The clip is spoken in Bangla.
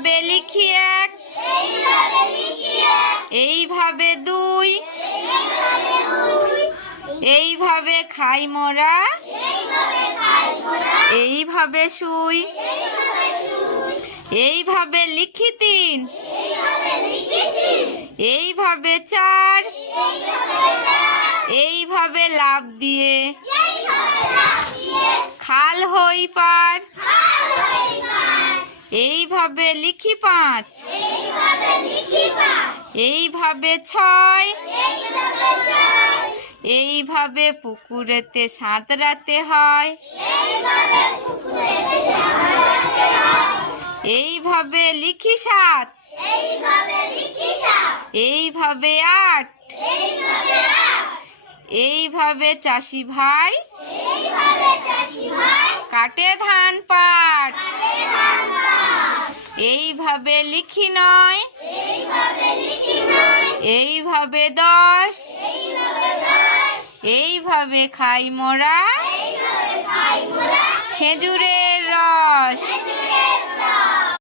এইভাবে লিখি এক, এইভাবে দুই, এইভাবে খাই মোরা, এইভাবে শুই, এইভাবে লিখি তিন, এইভাবে চার, এইভাবে লাফ দিয়ে খাল হই পার, এইভাবে লিখি পাঁচ, এইভাবে ছয়, এইভাবে পুকুরেতে সাঁতরাতে হয়, এইভাবে লিখি সাত, এইভাবে আট, এইভাবে চাষি ভাই কাটে ধান পাট, এইভাবে লিখি নয়, এইভাবে দশ, এইভাবে খাই মোরা খেজুরের রস।